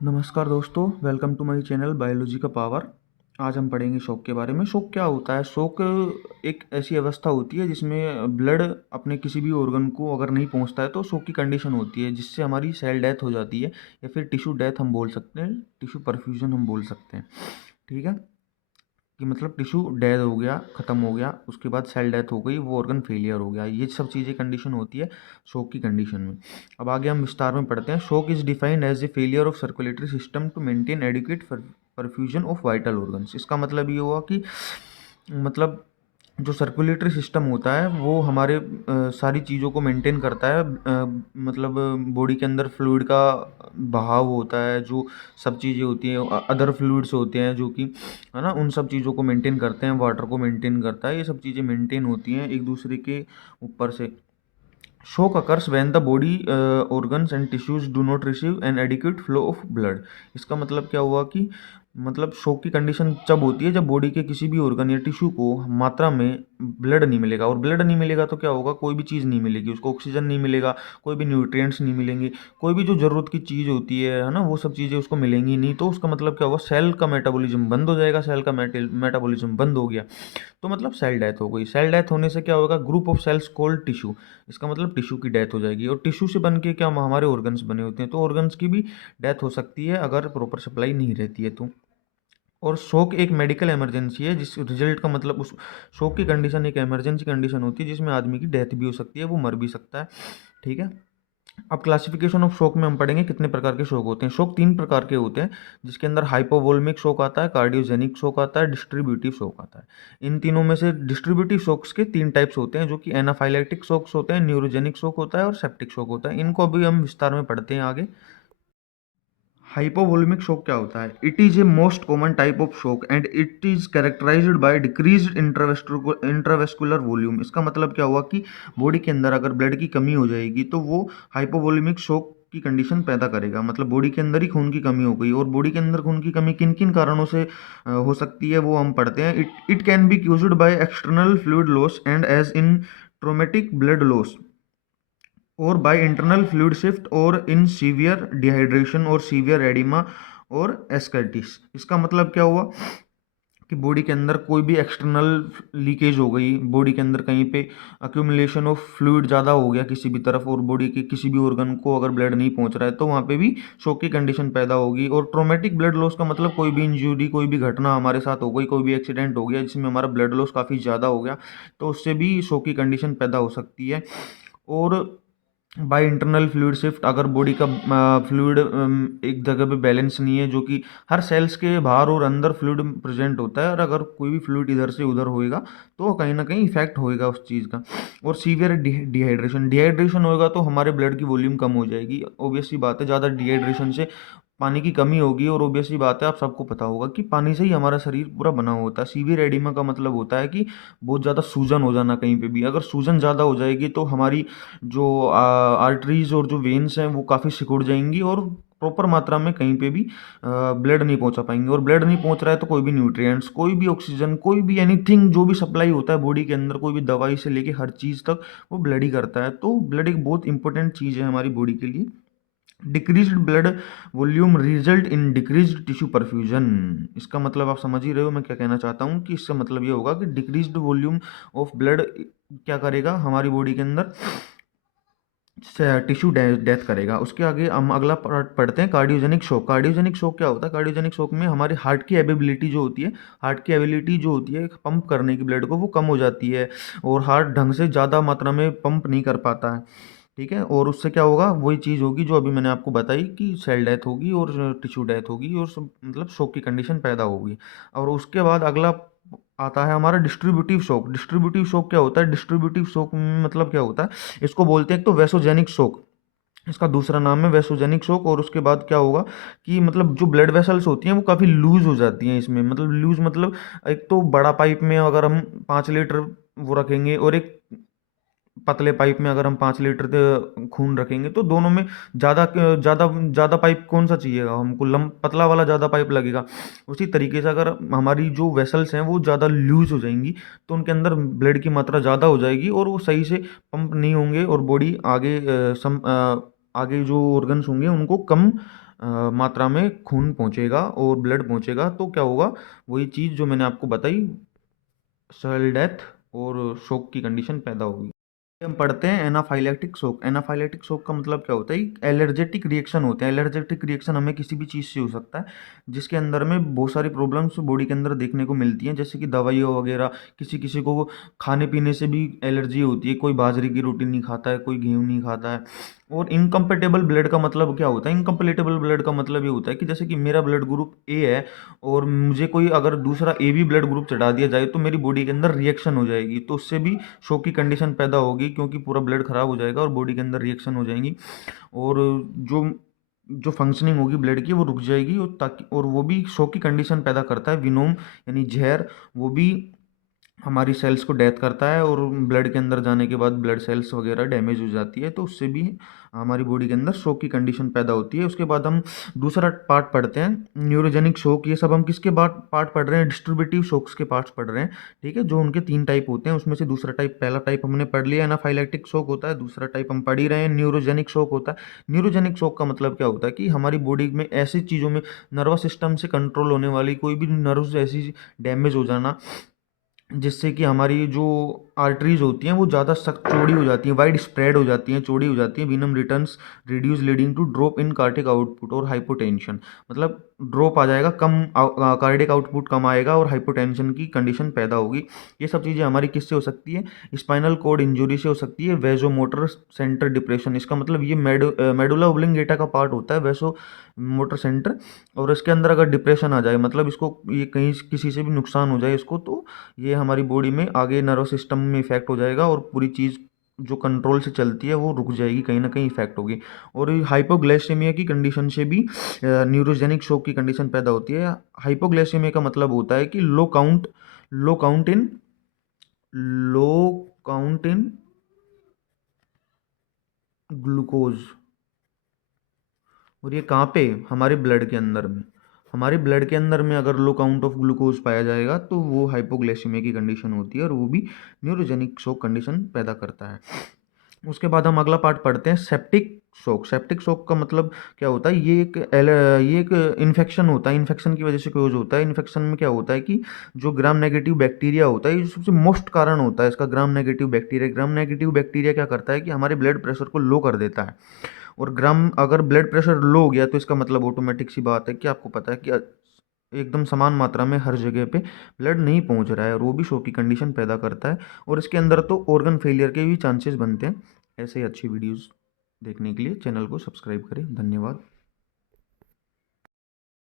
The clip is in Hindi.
नमस्कार दोस्तों, welcome to my channel biology का पावर। आज हम पढ़ेंगे शॉक के बारे में। शॉक क्या होता है? शॉक एक ऐसी अवस्था होती है जिसमें ब्लड अपने किसी भी ऑर्गन को अगर नहीं पहुंचता है तो शॉक की कंडीशन होती है, जिससे हमारी सेल डेथ हो जाती है या फिर टिश्यू डेथ हम बोल सकते हैं, टिश्यू परफ्यूजन हम बोल सकते हैं। ठीक है, कि मतलब टिश्यू डेड हो गया, ख़त्म हो गया, उसके बाद सेल डेथ हो गई, वो ऑर्गन फेलियर हो गया। ये सब चीज़ें कंडीशन होती है शॉक की कंडीशन में। अब आगे हम विस्तार में पढ़ते हैं। Shock is defined as a failure of circulatory system to maintain adequate perfusion of vital organs. इसका मतलब ये हुआ कि मतलब जो सर्कुलेटरी सिस्टम होता है वो हमारे सारी चीज़ों को मेंटेन करता है। मतलब बॉडी के अंदर फ्लूइड का बहाव होता है, जो सब चीज़ें होती हैं, अदर फ्लूइड्स होते हैं जो कि है ना, उन सब चीज़ों को मेंटेन करते हैं, वाटर को मेंटेन करता है। ये सब चीज़ें मेंटेन होती हैं एक दूसरे के ऊपर से। Shock occurs when the body organs and tissues do not receive an adequate flow of blood. इसका मतलब क्या हुआ कि मतलब शॉक की कंडीशन जब होती है जब बॉडी के किसी भी ऑर्गन या टिश्यू को मात्रा में ब्लड नहीं मिलेगा। और ब्लड नहीं मिलेगा तो क्या होगा? कोई भी चीज़ नहीं मिलेगी उसको, ऑक्सीजन नहीं मिलेगा, कोई भी न्यूट्रिएंट्स नहीं मिलेंगे, कोई भी जो ज़रूरत की चीज़ होती है ना, वो सब चीज़ें उसको मिलेंगी नहीं। तो उसका मतलब क्या होगा? सेल का मेटाबॉलिज्म बंद हो जाएगा। सेल का मेटाबॉलिज्म बंद हो गया तो मतलब सेल डेथ हो गई। सेल डेथ होने से क्या होगा? Group of cells called tissue. इसका मतलब टिश्यू की डेथ हो जाएगी। और टिश्यू से बन के क्या हमारे ऑर्गन्स बने होते हैं, तो ऑर्गन्स की भी डेथ हो सकती है अगर प्रॉपर सप्लाई नहीं रहती है तो। और शॉक एक मेडिकल इमरजेंसी है, जिस रिजल्ट का मतलब उस शॉक की कंडीशन एक इमरजेंसी कंडीशन होती है जिसमें आदमी की डेथ भी हो सकती है, वो मर भी सकता है। ठीक है, अब क्लासिफिकेशन ऑफ शॉक में हम पढ़ेंगे कितने प्रकार के शॉक होते हैं। शॉक 3 प्रकार के होते हैं, जिसके अंदर हाइपोवोल्मिक शॉक आता है, कार्डियोजेनिक शॉक आता है, डिस्ट्रीब्यूटिव शॉक आता है। इन तीनों में से डिस्ट्रीब्यूटिव शॉक्स के 3 टाइप्स होते हैं, जो कि एनाफाइलेक्टिक शॉक्स होते हैं, न्यूरोजेनिक शॉक होता है और सेप्टिक शॉक होता है। इनको अभी हम विस्तार में पढ़ते हैं आगे। हाइपोवोल्यूमिक शॉक क्या होता है? It is a most common type of shock and it is characterised by decreased intravascular volume. इसका मतलब क्या हुआ कि बॉडी के अंदर अगर ब्लड की कमी हो जाएगी तो वो हाइपोवोल्यूमिक शॉक की कंडीशन पैदा करेगा। मतलब बॉडी के अंदर ही खून की कमी हो गई। और बॉडी के अंदर खून की कमी किन किन कारणों से हो सकती है वो हम पढ़ते हैं। It can be caused by external fluid loss and as in traumatic blood loss और बाय इंटरनल फ्लूइड शिफ्ट और इन सीवियर डिहाइड्रेशन और सीवियर एडिमा और एस्केटिस। इसका मतलब क्या हुआ कि बॉडी के अंदर कोई भी एक्सटर्नल लीकेज हो गई, बॉडी के अंदर कहीं पे अक्यूमुलेशन ऑफ फ्लूइड ज़्यादा हो गया किसी भी तरफ, और बॉडी के किसी भी ऑर्गन को अगर ब्लड नहीं पहुंच रहा है तो वहाँ पे भी शॉक की कंडीशन पैदा होगी। और ट्रोमेटिक ब्लड लॉस का मतलब कोई भी इंजरी, कोई भी घटना हमारे साथ हो गई, कोई भी एक्सीडेंट हो गया जिसमें हमारा ब्लड लॉस काफ़ी ज़्यादा हो गया, तो उससे भी शॉक की कंडीशन पैदा हो सकती है। और बाय इंटरनल फ्लूइड शिफ्ट, अगर बॉडी का फ्लूइड एक जगह पे बैलेंस नहीं है, जो कि हर सेल्स के बाहर और अंदर फ्लूइड प्रेजेंट होता है, और अगर कोई भी फ्लूइड इधर से उधर होएगा तो कहीं ना कहीं इफेक्ट होएगा उस चीज़ का। और सीवियर डिहाइड्रेशन, डिहाइड्रेशन होएगा तो हमारे ब्लड की वॉल्यूम कम हो जाएगी। ऑब्वियस सी बात है, ज़्यादा डिहाइड्रेशन से पानी की कमी होगी। और ऑब्वियस सी बात है, आप सबको पता होगा कि पानी से ही हमारा शरीर पूरा बना हुआ होता है। सीवियर एडिमा का मतलब होता है कि बहुत ज़्यादा सूजन हो जाना कहीं पे भी। अगर सूजन ज़्यादा हो जाएगी तो हमारी जो आर्टरीज और जो वेन्स हैं वो काफ़ी सिकुड़ जाएंगी और प्रॉपर मात्रा में कहीं पे भी ब्लड नहीं पहुंचा पाएंगे। और ब्लड नहीं पहुंच रहा है तो कोई भी न्यूट्रिएंट्स, कोई भी ऑक्सीजन, कोई भी एनीथिंग जो भी सप्लाई होता है बॉडी के अंदर, कोई भी दवाई से लेके हर चीज़ तक वो ब्लड ही करता है। तो ब्लड एक बहुत इंपॉर्टेंट चीज़ है हमारी बॉडी के लिए। Decreased blood volume result in decreased tissue perfusion. इसका मतलब आप समझ ही रहे हो मैं क्या कहना चाहता हूँ, कि इसका मतलब ये होगा कि डिक्रीज्ड वॉल्यूम ऑफ ब्लड क्या करेगा हमारी बॉडी के अंदर? टिश्यू डेथ करेगा। उसके आगे हम अगला पार्ट पढ़ते हैं, कार्डियोजेनिक शॉक। कार्डियोजेनिक शॉक क्या होता है? कार्डियोजेनिक शॉक में हमारे हार्ट की एबिलिटी जो होती है, हार्ट की एबिलिटी जो होती है पंप करने की ब्लड को, वो कम हो जाती है और हार्ट ढंग से ज़्यादा मात्रा में पंप नहीं कर पाता है। ठीक है, और उससे क्या होगा? वही चीज़ होगी जो अभी मैंने आपको बताई, कि सेल डेथ होगी और टिश्यू डेथ होगी और सब मतलब शॉक की कंडीशन पैदा होगी। और उसके बाद अगला आता है हमारा डिस्ट्रीब्यूटिव शॉक। डिस्ट्रीब्यूटिव शॉक क्या होता है? डिस्ट्रीब्यूटिव शॉक में मतलब क्या होता है? इसको बोलते हैं एक तो वैसोजेनिक शॉक, इसका दूसरा नाम है वैसोजेनिक शॉक। और उसके बाद क्या होगा कि मतलब जो ब्लड वेसल्स होती हैं वो काफ़ी लूज हो जाती हैं इसमें। मतलब लूज मतलब एक तो बड़ा पाइप में अगर हम 5 लीटर वो रखेंगे और एक पतले पाइप में अगर हम 5 लीटर खून रखेंगे, तो दोनों में ज़्यादा ज़्यादा ज़्यादा पाइप कौन सा चाहिएगा हमको? पतला वाला ज़्यादा पाइप लगेगा। उसी तरीके से अगर हमारी जो वेसल्स हैं वो ज़्यादा लूज हो जाएंगी तो उनके अंदर ब्लड की मात्रा ज़्यादा हो जाएगी और वो सही से पंप नहीं होंगे और बॉडी आगे आगे जो ऑर्गन्स होंगे उनको कम मात्रा में खून पहुंचेगा और ब्लड पहुंचेगा, तो क्या होगा, वही चीज़ जो मैंने आपको बताई, सेल डेथ और शोक की कंडीशन पैदा होगी। हम पढ़ते हैं एनाफाइलेक्टिक शोक। एनाफाइलेक्टिक शोक का मतलब क्या होता है, एलर्जेटिक रिएक्शन होते हैं। एलर्जेटिक रिएक्शन हमें किसी भी चीज़ से हो सकता है जिसके अंदर में बहुत सारी प्रॉब्लम्स बॉडी के अंदर देखने को मिलती हैं, जैसे कि दवाइयों वगैरह। किसी किसी को खाने पीने से भी एलर्जी होती है, कोई बाजरे की रोटी नहीं खाता है, कोई गेहूँ नहीं खाता है। और इनकम्पेटेबल ब्लड का मतलब क्या होता है, इनकम्पेटेबल ब्लड का मतलब ये होता है कि जैसे कि मेरा ब्लड ग्रुप ए है और मुझे कोई अगर दूसरा ए बी ब्लड ग्रुप चढ़ा दिया जाए तो मेरी बॉडी के अंदर रिएक्शन हो जाएगी, तो उससे भी शोक की कंडीशन पैदा होगी, क्योंकि पूरा ब्लड खराब हो जाएगा और बॉडी के अंदर रिएक्शन हो जाएंगी और जो जो फंक्शनिंग होगी ब्लड की वो रुक जाएगी, और ताकि और वो भी शोक की कंडीशन पैदा करता है। विनोम यानी जहर, वो भी हमारी सेल्स को डेथ करता है और ब्लड के अंदर जाने के बाद ब्लड सेल्स वगैरह डैमेज हो जाती है, तो उससे भी हमारी बॉडी के अंदर शोक की कंडीशन पैदा होती है। उसके बाद हम दूसरा पार्ट पढ़ते हैं, न्यूरोजेनिक शोक। ये सब हम किसके बाद पार्ट पढ़ रहे हैं, डिस्ट्रीब्यूटिव शोक्स के पार्ट्स पढ़ रहे हैं, ठीक है, जो उनके 3 टाइप होते हैं, उसमें से दूसरा टाइप, पहला टाइप हमने पढ़ लिया एनाफाइलेक्टिक शोक होता है, दूसरा टाइप हम पढ़ ही रहे हैं न्यूरोजेनिक शोक होता है। न्यूरोजेनिक शोक का मतलब क्या होता है कि हमारी बॉडी में ऐसी चीज़ों में, नर्वस सिस्टम से कंट्रोल होने वाली कोई भी नर्व्स ऐसी डैमेज हो जाना जिससे कि हमारी जो आर्टरीज होती हैं वो ज़्यादा सख्त चौड़ी हो जाती हैं, वाइड स्प्रेड हो जाती हैं, चौड़ी हो जाती हैं। Venous returns reduce leading to drop in cardiac output और हाइपोटेंशन, मतलब ड्रॉप आ जाएगा, कम कार्डिक आउटपुट कम आएगा और हाइपोटेंशन की कंडीशन पैदा होगी। ये सब चीज़ें हमारी किससे हो सकती है, स्पाइनल कॉर्ड इंजरी से हो सकती है। वेजोमोटर सेंटर डिप्रेशन, इसका मतलब ये मेडुला ओब्लिंगेटा का पार्ट होता है वैसो मोटर सेंटर, और इसके अंदर अगर डिप्रेशन आ जाए, मतलब इसको ये कहीं किसी से भी नुकसान हो जाए इसको, तो ये हमारी बॉडी में आगे नर्वस सिस्टम में इफेक्ट हो जाएगा और पूरी चीज़ जो कंट्रोल से चलती है वो रुक जाएगी, कहीं ना कहीं इफेक्ट होगी। और हाइपोग्लाइसेमिया की कंडीशन से भी न्यूरोजेनिक शोक की कंडीशन पैदा होती है। हाइपोग्लाइसेमिया का मतलब होता है कि low count in low count in glucose. और ये कहाँ पे, हमारे ब्लड के अंदर में, हमारे ब्लड के अंदर में अगर लो काउंट ऑफ ग्लूकोज पाया जाएगा तो वो हाइपोग्लाइसीमिया की कंडीशन होती है और वो भी न्यूरोजेनिक शोक कंडीशन पैदा करता है। उसके बाद हम अगला पार्ट पढ़ते हैं, सेप्टिक शोक। सेप्टिक शोक का मतलब क्या होता है, ये एक इन्फेक्शन होता है, इन्फेक्शन की वजह से क्योज होता है। इन्फेक्शन में क्या होता है कि जो ग्राम नेगेटिव बैक्टीरिया होता है, ये सबसे मोस्ट कारण होता है इसका, gram negative bacteria. Gram negative bacteria क्या करता है कि हमारे ब्लड प्रेशर को लो कर देता है, और ग्राम अगर ब्लड प्रेशर लो हो गया तो इसका मतलब ऑटोमेटिक सी बात है कि आपको पता है कि एकदम समान मात्रा में हर जगह पे ब्लड नहीं पहुंच रहा है, और वो भी शोक की कंडीशन पैदा करता है। और इसके अंदर तो ऑर्गन फेलियर के भी चांसेस बनते हैं। ऐसे ही अच्छी वीडियोस देखने के लिए चैनल को सब्सक्राइब करें। धन्यवाद।